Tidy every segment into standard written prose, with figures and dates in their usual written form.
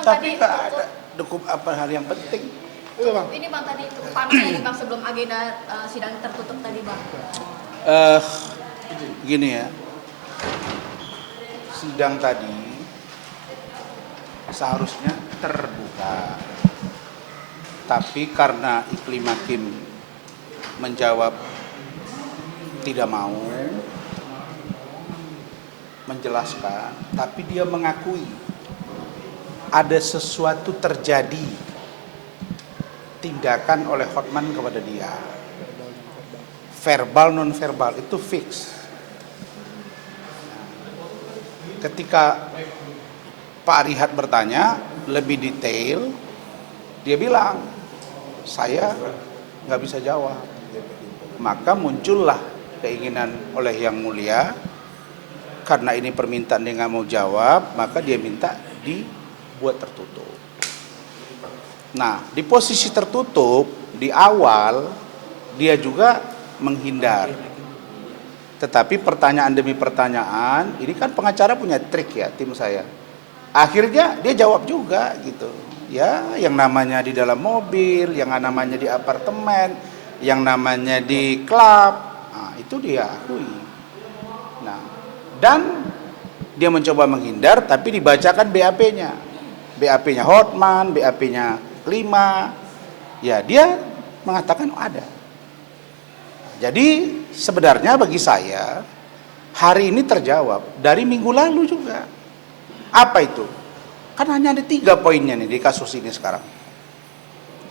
Bang Tapi tadi nggak ada apa hal yang penting. ini Bang tadi panasnya Bang sebelum agenda sidang tertutup tadi Bang. Gini ya, sidang tadi seharusnya terbuka, tapi karena Iklim Hakim menjawab tidak mau menjelaskan, tapi dia mengakui ada sesuatu terjadi tindakan oleh Hotman kepada dia, verbal non verbal itu fix. Ketika Pak Rihat bertanya lebih detail, dia bilang saya nggak bisa jawab. Maka muncullah keinginan oleh Yang Mulia, karena ini permintaan dia nggak mau jawab, maka dia minta dibuat tertutup. Nah, di posisi tertutup di awal dia juga menghindar. Tetapi pertanyaan demi pertanyaan, ini kan pengacara punya trik ya, tim saya. Akhirnya dia jawab juga gitu. Ya, yang namanya di dalam mobil, yang namanya di apartemen, yang namanya di klub, nah, itu dia akui. Nah, dan dia mencoba menghindar, tapi dibacakan BAP-nya. BAP-nya Hotman, BAP-nya Klima. Ya, dia mengatakan ada. Jadi sebenarnya bagi saya hari ini terjawab dari minggu lalu juga. Apa itu? Kan hanya ada 3 poinnya nih di kasus ini sekarang.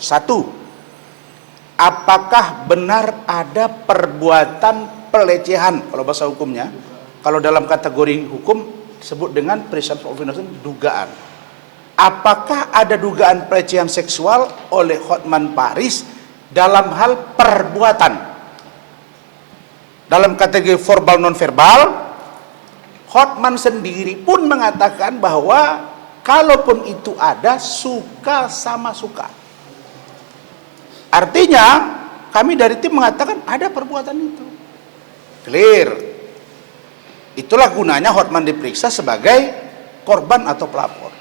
1, apakah benar ada perbuatan pelecehan kalau bahasa hukumnya? Kalau dalam kategori hukum disebut dengan presumption of innocence, dugaan. Apakah ada dugaan pelecehan seksual oleh Hotman Paris dalam hal perbuatan? Dalam kategori verbal non verbal, Hotman sendiri pun mengatakan bahwa kalaupun itu ada, suka sama suka. Artinya kami dari tim mengatakan ada perbuatan itu. Clear. Itulah gunanya Hotman diperiksa sebagai korban atau pelapor.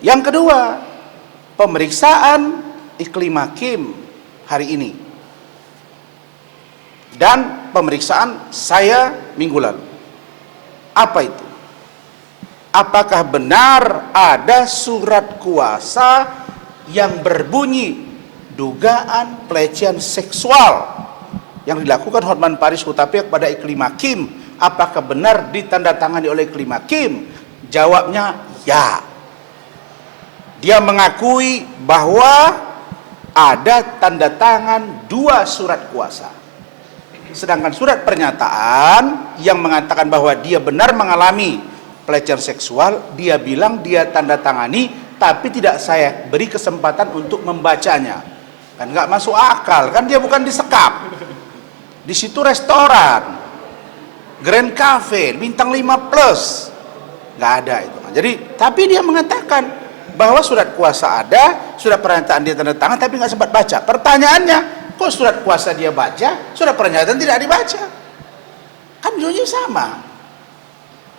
Yang kedua, pemeriksaan Iklim Hakim hari ini dan pemeriksaan saya minggu lalu. Apa itu? Apakah benar ada surat kuasa yang berbunyi dugaan pelecehan seksual yang dilakukan Hotman Paris Hutapea kepada Iklim Hakim? Apakah benar ditandatangani oleh Iklim Hakim? Jawabnya ya. Dia mengakui bahwa ada tanda tangan 2 surat kuasa. Sedangkan surat pernyataan yang mengatakan bahwa dia benar mengalami pelecehan seksual, dia bilang dia tanda tangani, tapi tidak saya beri kesempatan untuk membacanya. Kan nggak masuk akal, kan dia bukan disekap. Di situ restoran, Grand Cafe, bintang 5+, nggak ada itu. Jadi, tapi dia mengatakan bahwa surat kuasa ada, surat pernyataan dia tanda tangan, tapi nggak sempat baca. Pertanyaannya, kok surat kuasa dia baca, surat pernyataan tidak dibaca? Kan bunyinya sama.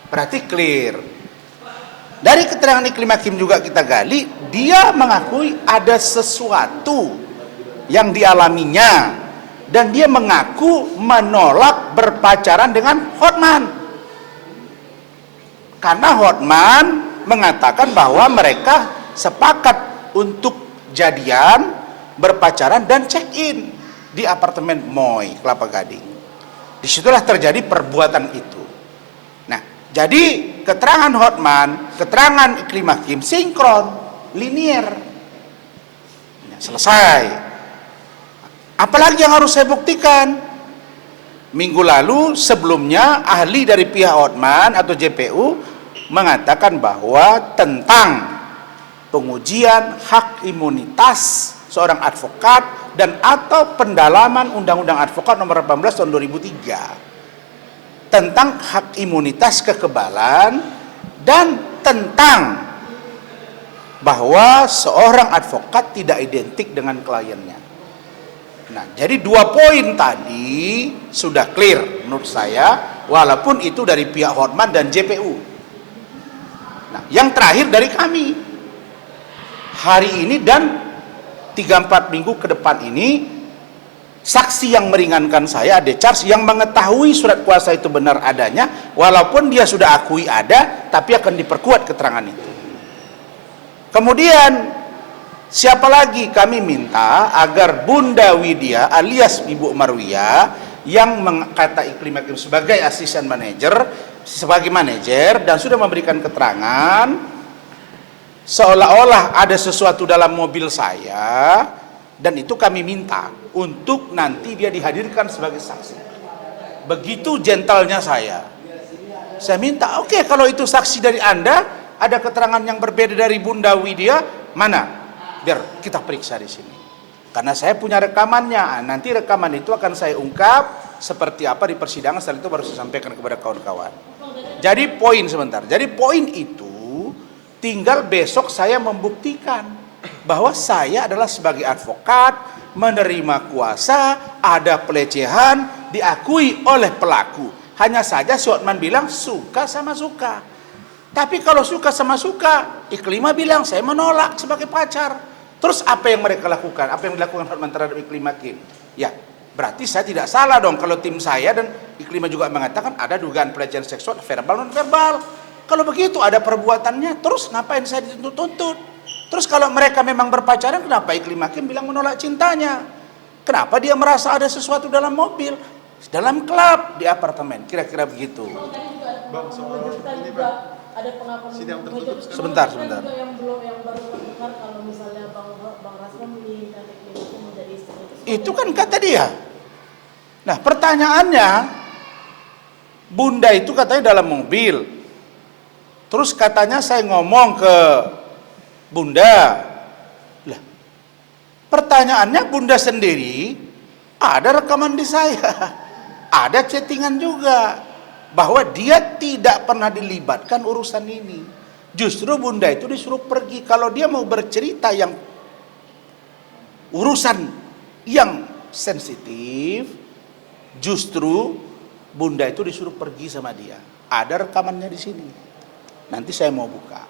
Berarti clear. Dari keterangan Iklim Hakim juga kita gali, dia mengakui ada sesuatu yang dialaminya, dan dia mengaku menolak berpacaran dengan Hotman. Karena Hotman mengatakan bahwa mereka sepakat untuk jadian, berpacaran dan check-in di apartemen Moy, Kelapa Gading. Disitulah terjadi perbuatan itu. Nah, jadi keterangan Hotman, keterangan Iklim Hakim sinkron, linier. Ya, selesai. Apalagi yang harus saya buktikan? Minggu lalu sebelumnya ahli dari pihak Hotman atau JPU mengatakan bahwa tentang pengujian hak imunitas seorang advokat dan atau pendalaman Undang-Undang Advokat nomor 18 tahun 2003 tentang hak imunitas kekebalan dan tentang bahwa seorang advokat tidak identik dengan kliennya. Nah, jadi 2 poin tadi sudah clear menurut saya, walaupun itu dari pihak Hotman dan JPU. Nah, yang terakhir dari kami hari ini dan 3-4 minggu ke depan ini, saksi yang meringankan saya, Charles, yang mengetahui surat kuasa itu benar adanya, walaupun dia sudah akui ada, tapi akan diperkuat keterangan itu. Kemudian siapa lagi? Kami minta agar Bunda Widya alias Ibu Marwiyah yang mengkata Iklim Hakim sebagai asisten manajer, sebagai manajer, dan sudah memberikan keterangan seolah-olah ada sesuatu dalam mobil saya, dan itu kami minta untuk nanti dia dihadirkan sebagai saksi. Begitu gentlenya saya minta, oke, kalau itu saksi dari Anda, ada keterangan yang berbeda dari Bunda Widya, mana? Biar kita periksa di sini. Karena saya punya rekamannya, nanti rekaman itu akan saya ungkap seperti apa di persidangan, setelah itu baru saya sampaikan kepada kawan-kawan. Jadi poin sebentar, jadi poin itu tinggal besok saya membuktikan bahwa saya adalah sebagai advokat, menerima kuasa, ada pelecehan, diakui oleh pelaku. Hanya saja si Hotman bilang suka sama suka. Tapi kalau suka sama suka, Iklimah bilang saya menolak sebagai pacar. Terus apa yang mereka lakukan? Apa yang dilakukan Hotman terhadap Iklim Hakim? Ya, berarti saya tidak salah dong kalau tim saya dan Iklimah juga mengatakan ada dugaan pelecehan seksual verbal non verbal. Kalau begitu ada perbuatannya, terus ngapain saya dituntut-tuntut? Terus kalau mereka memang berpacaran, kenapa Iklim Hakim bilang menolak cintanya? Kenapa dia merasa ada sesuatu dalam mobil, dalam klub, di apartemen? Kira-kira begitu. Bang, soal ini Bang, ada pengakuan sidang tertutup Sebentar. yang baru terdengar kalau misalnya Bang Rasman menginginkan Iklim Hakim menjadi istri. Itu kan kata dia. Nah, pertanyaannya, Bunda itu katanya dalam mobil. Terus katanya saya ngomong ke Bunda. Lah, pertanyaannya Bunda sendiri ada rekaman di saya. Ada chattingan juga bahwa dia tidak pernah dilibatkan urusan ini. Justru Bunda itu disuruh pergi. Kalau dia mau bercerita yang urusan yang sensitif, justru Bunda itu disuruh pergi sama dia. Ada rekamannya di sini. Nanti saya mau buka.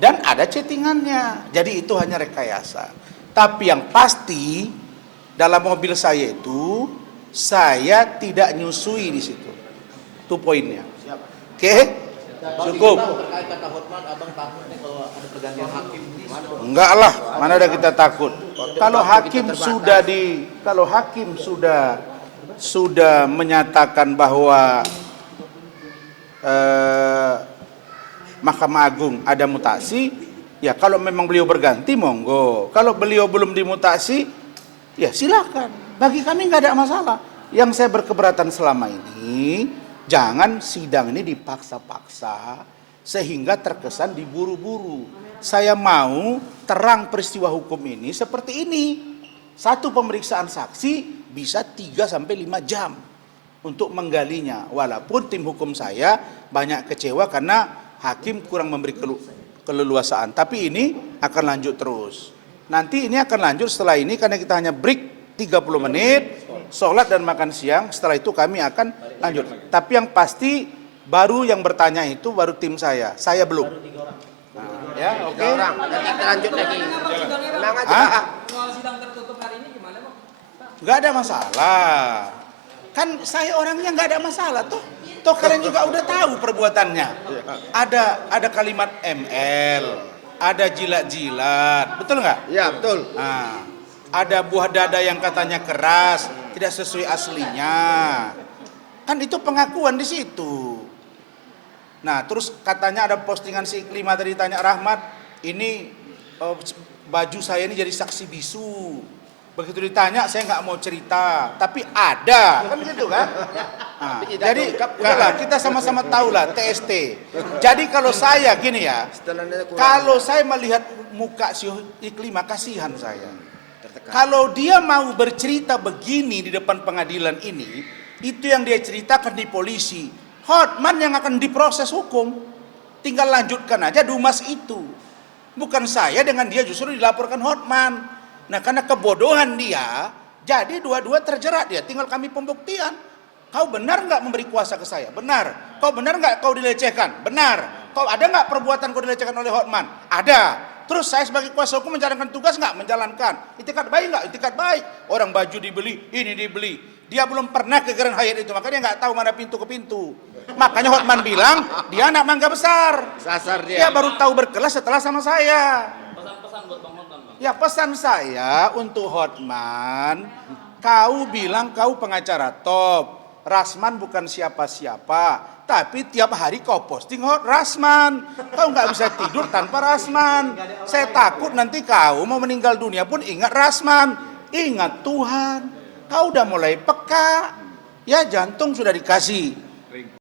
Dan ada chattingannya. Jadi itu hanya rekayasa. Tapi yang pasti dalam mobil saya itu saya tidak nyusui di situ. Itu poinnya. Oke? Cukup. Terkait kata Hotman, abang takut nih kalau ada pergantian hakim. Enggak lah, mana ada kita takut. Kalau hakim sudah menyatakan bahwa Mahkamah Agung ada mutasi, ya kalau memang beliau berganti monggo. Kalau beliau belum dimutasi, ya silakan. Bagi kami nggak ada masalah. Yang saya berkeberatan selama ini, jangan sidang ini dipaksa-paksa sehingga terkesan diburu-buru. Saya mau terang peristiwa hukum ini seperti ini. Satu pemeriksaan saksi bisa 3-5 jam untuk menggalinya. Walaupun tim hukum saya banyak kecewa karena hakim kurang memberi keleluasaan. Tapi ini akan lanjut terus. Nanti ini akan lanjut setelah ini karena kita hanya break 30 menit, sholat dan makan siang. Setelah itu kami akan lanjut. Tapi yang pasti baru yang bertanya itu baru tim saya belum. Nah, ya, oke. Kita lanjut lagi. Tenang aja. Soal sidang tertutup hari ini gimana Bang? Nggak ada masalah. Kan saya orangnya nggak ada masalah tuh. Toh kalian juga udah tahu perbuatannya. Ada kalimat ML, ada jilat-jilat, betul nggak? Iya, betul. Nah, ada buah dada yang katanya keras, tidak sesuai aslinya. Kan itu pengakuan di situ. Nah, terus katanya ada postingan si Iklimah tadi tanya Rahmat, ini baju saya ini jadi saksi bisu. Begitu ditanya saya nggak mau cerita, tapi ada, kan gitu kan? Nah, jadi udahlah kita sama-sama tahu lah TST. Jadi kalau saya gini ya, kalau saya melihat muka si Iklimah kasihan saya. Kalau dia mau bercerita begini di depan pengadilan ini, itu yang dia ceritakan di polisi. Hotman yang akan diproses hukum, tinggal lanjutkan aja Dumas itu. Bukan saya dengan dia justru dilaporkan Hotman. Nah karena kebodohan dia, jadi dua-dua terjerat dia. Tinggal kami pembuktian. Kau benar nggak memberi kuasa ke saya? Benar. Kau benar nggak kau dilecehkan? Benar. Kok ada nggak perbuatan kau dilecehkan oleh Hotman? Ada. Terus saya sebagai kuasa hukum menjalankan tugas nggak? Menjalankan. Itikat baik nggak? Itikat baik. Orang baju dibeli, ini dibeli. Dia belum pernah ke Grand Hyatt itu, makanya nggak tahu mana pintu ke pintu. Makanya Hotman bilang dia anak mangga besar. Sasar Dia dia. baru tahu berkelas setelah sama saya. Pesan-pesan buat Bang Hotman, Bang. Ya pesan saya untuk Hotman, kau bilang kau pengacara top. Rasman bukan siapa-siapa, tapi tiap hari kau posting Rasman. Kau nggak bisa tidur tanpa Rasman. Saya takut nanti kau mau meninggal dunia pun ingat Rasman. Ingat Tuhan. Kau udah mulai peka. Ya jantung sudah dikasih.